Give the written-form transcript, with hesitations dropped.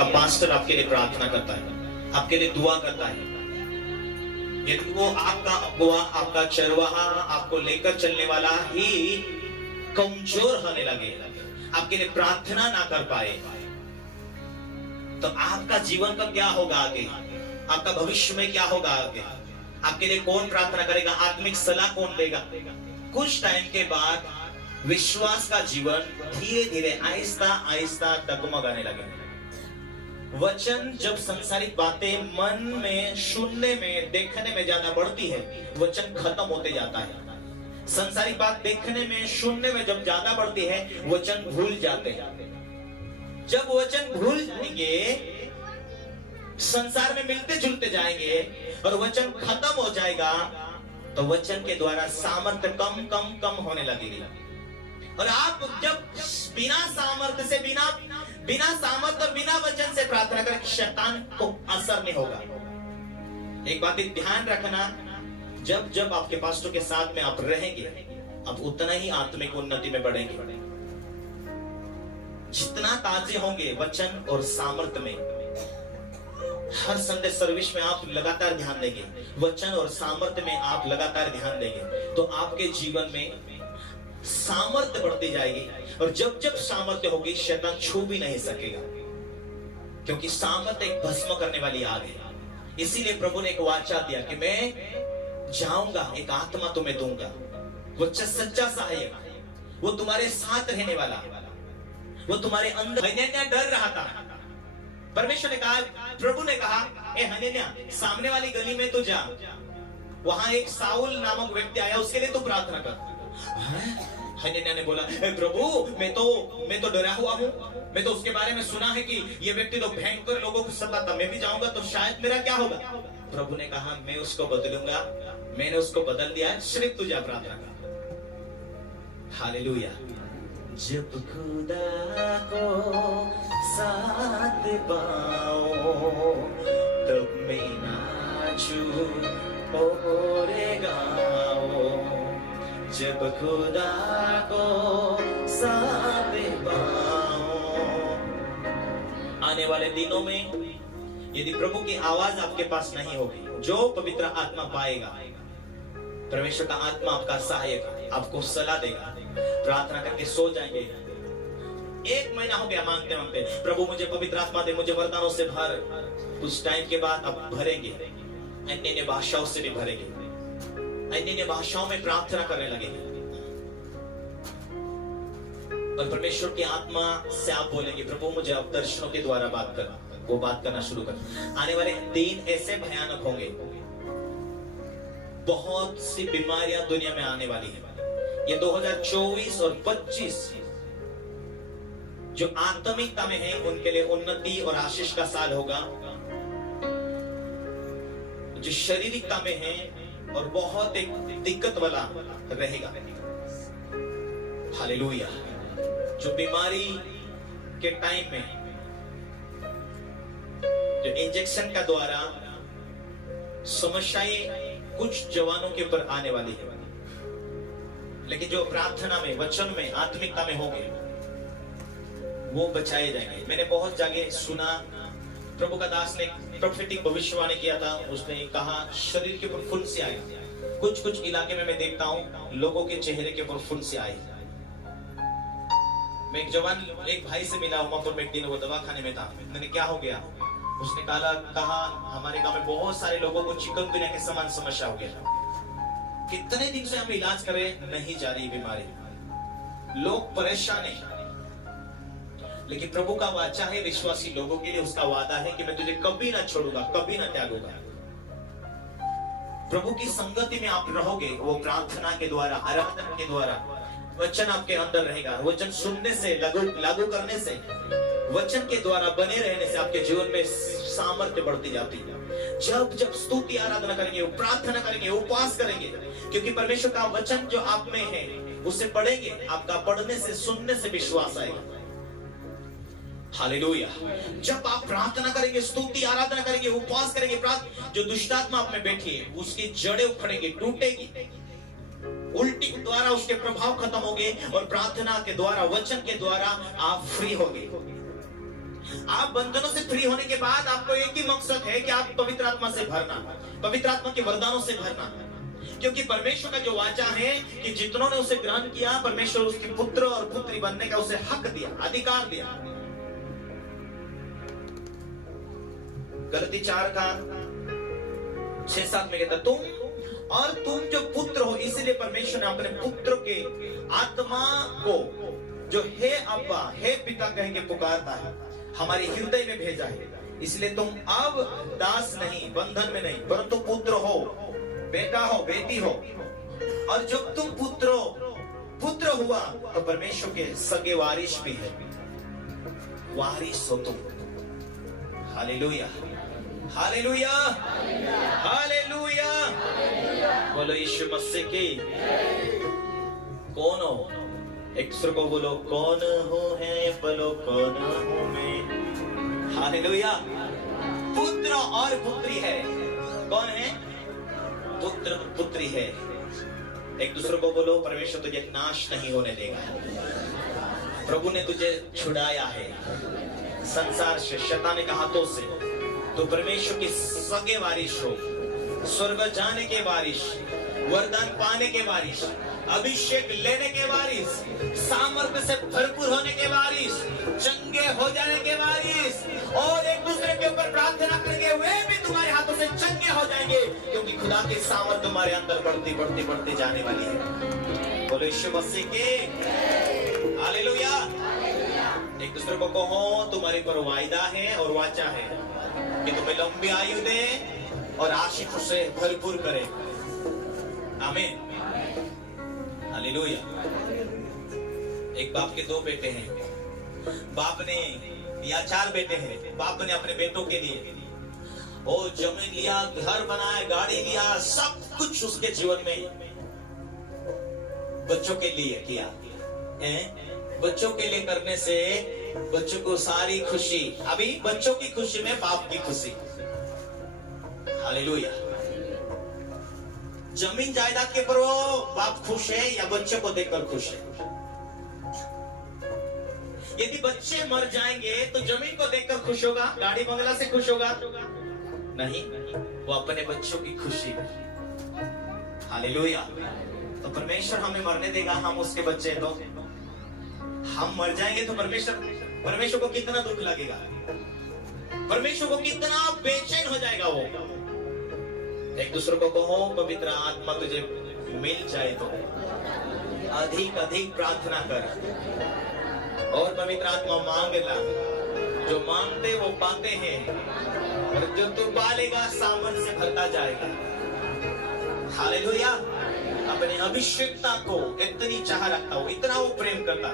आपका पास्टर आपके लिए प्रार्थना करता है, आपके लिए दुआ करता है, यदि वो आपका अगुआ, आपका चरवाहा, आपको लेकर चलने वाला ही कमजोर होने लगे, आपके लिए प्रार्थना ना कर पाए, तो आपका जीवन का क्या होगा आगे? आपका भविष्य में क्या होगा आगे? आपके लिए कौन प्रार्थना करेगा? आत्मिक सलाह कौन देगा? कुछ टाइम के बाद विश्वास का जीवन धीरे धीरे आहिस्ता आहिस्ता डगमगाने लगे। वचन जब संसारिक बातें मन में, सुनने में, देखने में ज्यादा बढ़ती है, वचन खत्म होते जाता है। संसारिक बात देखने में, सुनने में जब ज्यादा बढ़ती है, वचन भूल जाते हैं। जब वचन भूल जाएंगे, संसार में मिलते जुलते जाएंगे और वचन खत्म हो जाएगा, तो वचन के द्वारा सामर्थ्य कम कम कम होने लगेगी। और आप जब बिना सामर्थ्य से, बिना सामर्थ्य और बिना वचन से प्रार्थना करें, शैतान को असर नहीं होगा। एक बात ध्यान रखना, जब जब आपके पास्टर के साथ में आप रहेंगे, आप उतना ही आत्मिक उन्नति में बढ़ेंगे। जितना ताजे होंगे वचन और सामर्थ्य में, हर संडे सर्विस में आप लगातार ध्यान देंगे, वचन और सामर्थ्य में आप लगातार ध्यान देंगे, तो आपके जीवन में सामर्थ्य बढ़ती जाएगी। और जब जब सामर्थ्य होगी, शैतान छू भी नहीं सकेगा, क्योंकि सामर्थ्य एक भस्म करने वाली आग है। इसीलिए प्रभु ने एक वाचा दिया कि मैं जाऊंगा, एक आत्मा तुम्हें दूंगा, वो सच्चा सहायक, वो तुम्हारे साथ रहने वाला, वो तुम्हारे अंदर। हनन्याह डर रहा था। परमेश्वर ने कहा, प्रभु ने कहा, ए हनन्याह, सामने वाली गली में तो जा, वहां एक साउल नामक व्यक्ति आया, उसके लिए तो प्रार्थना कर। हनन्याह ने बोला, प्रभु मैं तो डरा हुआ हूँ, मैं तो उसके बारे में सुना है कि ये व्यक्ति तो भयंकर लोगों को सताता, मैं भी जाऊंगा तो शायद मेरा क्या होगा। प्रभु ने कहा, मैं उसको बदलूंगा, मैंने उसको बदल दिया है, सिर्फ तुझे प्रार्थना कर। हालेलुया। जब खुदा को साथ पाओ, तब मैं नाचूं और गाओ। जब खुदा को साथ पाओ। आने वाले दिनों में यदि प्रभु की आवाज आपके पास नहीं होगी, जो पवित्र आत्मा पाएगा, परमेश्वर का आत्मा आपका सहायक, आपको सलाह देगा, प्रार्थना करके सो जाएंगे। 1 महीना हो गया मांगते मांगते, प्रभु मुझे पवित्र आत्मा दे, मुझे वरदानों से भर। उस टाइम के बाद आप भरेंगे, अन्य भाषाओं से भी भरेंगे, अन्य भाषाओं में प्रार्थना करने लगेंगे, और परमेश्वर की आत्मा से आप बोलेंगे, प्रभु मुझे अब दर्शनों के द्वारा बात कर। वो बात करना शुरू कर। आने वाले दिन ऐसे भयानक होंगे, बहुत सी बीमारियां दुनिया में आने वाली है। ये 2024 और 25 जो आत्मिकता में है, उनके लिए उन्नति और आशीष का साल होगा। जो शारीरिकता में है और बहुत एक दिक्कत वाला रहेगा। हालेलुया। जो बीमारी के टाइम में जो इंजेक्शन का द्वारा समस्याएं कुछ जवानों के ऊपर आने वाली है, लेकिन जो प्रार्थना में, वचन में, आत्मिकता में होंगे, वो बचाए जाएंगे। मैंने बहुत जगह सुना, प्रभु का दास ने प्रोफेटिक भविष्यवाणी किया था। उसने कहा शरीर के ऊपर फुंसी आई। कुछ इलाके में मैं देखता हूँ लोगों के चेहरे के ऊपर फुंसी आई। मैं एक भाई से मिला उमापुर में, एक दिन वो दवाखाने में था। मैंने क्या हो गया? उसने कहा हमारे गांव में बहुत सारे लोगों को चिकनगुनिया के समान समस्या हो गया। कितने दिन से हम इलाज करें, नहीं जा रही बीमारी, लोग परेशान हैं। लेकिन प्रभु का वाचा है विश्वासी लोगों के लिए, उसका वादा है कि मैं तुझे कभी ना छोड़ूंगा, कभी ना त्यागूंगा। प्रभु की संगति में आप रहोगे, वो प्रार्थना के द्वारा, आराधना के द्वारा, वचन आपके अंदर रहेगा। वचन सुनने से, लागू करने से, वचन के द्वारा बने रहने से आपके जीवन में सामर्थ्य बढ़ती जाती है। जब जब स्तुति आराधना करेंगे, प्रार्थना करेंगे, उपवास करेंगे, क्योंकि परमेश्वर का वचन जो आप में है उससे पढ़ेंगे, आपका पढ़ने से, सुनने से विश्वास आएगा। हालेलुया। जब आप प्रार्थना करेंगे, स्तुति आराधना करेंगे, उपवास करेंगे, जो दुष्टात्मा आप में बैठी है उसकी जड़ें उखड़ेंगी, टूटेगी, उल्टी द्वारा उसके प्रभाव खत्म होंगे, और प्रार्थना के द्वारा, वचन के द्वारा आप फ्री होंगे। आप बंधनों से फ्री होने के बाद आपको एक ही मकसद है कि आप पवित्र आत्मा से भरना, पवित्र आत्मा के वरदानों से भरना। क्योंकि परमेश्वर का जो वाचा है कि जितनों ने उसे ग्रहण किया, परमेश्वर उसके पुत्र और पुत्री बनने का उसे हक दिया, अधिकार दिया। गलती 4 का 6-7 में कहता तुम जो पुत्र हो, इसीलिए परमेश्वर ने अपने पुत्र के आत्मा को जो हे अब्बा हे पिता कह के पुकारता है, हमारे हृदय में भेजा है। इसलिए तुम अब दास नहीं, बंधन में नहीं, परंतु पुत्र हो, बेटा हो, बेटी हो। और जब तुम पुत्र हुआ तो परमेश्वर के सगे वारिस भी है, वारिस हो तुम। Hallelujah, hallelujah, hallelujah. बोलो यीशु मसीह की। कौन हो? एक दूसरे को बोलो, कौन हो है, बोलो कौन हूं मैं। हालेलुया। पुत्र और पुत्री है। कौन है? पुत्र पुत्री है। एक दूसरे को बोलो, परमेश्वर तुझे नाश नहीं होने देगा। प्रभु ने तुझे छुड़ाया है संसार से, शैतान के हाथों से। तो परमेश्वर की सगे वारिस हो, स्वर्ग जाने के वारिस, वरदान पाने के वारिस, अभिषेक लेने के वारिस, सामर्थ्य से भरपूर होने के वारिस, चंगे हो जाने के वारिस, और एक दूसरे के ऊपर प्रार्थना करके वे भी तुम्हारे हाथों से चंगे हो जाएंगे, क्योंकि खुदा की सामर्थ तुम्हारे अंदर बढ़ती बढ़ती बढ़ती जाने वाली है। बोलो यीशु मसीह की। हालेलुया। एक दूसरे को कहो, तुम्हारे पर वायदा है और वाचा है कि तुम्हें लंबी आयु दे और आशीष से भरपूर करे। आमीन। हालेलुया। एक बाप के 2 बेटे हैं। बाप ने या 4 बेटे हैं। बाप ने अपने बेटों के लिए वो जमीन लिया, घर बनाया, गाड़ी लिया, सब कुछ उसके जीवन में बच्चों के लिए किया। बच्चों के लिए करने से बच्चों को सारी खुशी, अभी बच्चों की खुशी में बाप की खुशी। हालेलुया। जमीन जायदाद के पर वो बाप खुश है या बच्चे को देखकर खुश है? यदि बच्चे मर जाएंगे तो जमीन को देखकर खुश होगा, गाड़ी बंगला से खुश होगा? नहीं, वो अपने बच्चों की खुशी। हालेलुया। तो परमेश्वर हमें मरने देगा, हम उसके बच्चे। तो हम मर जाएंगे तो परमेश्वर को कितना दुख लगेगा, परमेश्वर को कितना बेचैन हो जाएगा वो। एक दूसरे को कहो, पवित्र आत्मा तुझे मिल जाए तो अधिक अधिक प्रार्थना कर और पवित्र आत्मा मांगना। जो मांगते वो पाते हैं, और जो तू पालेगा सामर्थ से भरता जाएगा। हालेलुया। अपने अभिषेकता को इतनी चाह रखता हो, इतना वो प्रेम करता।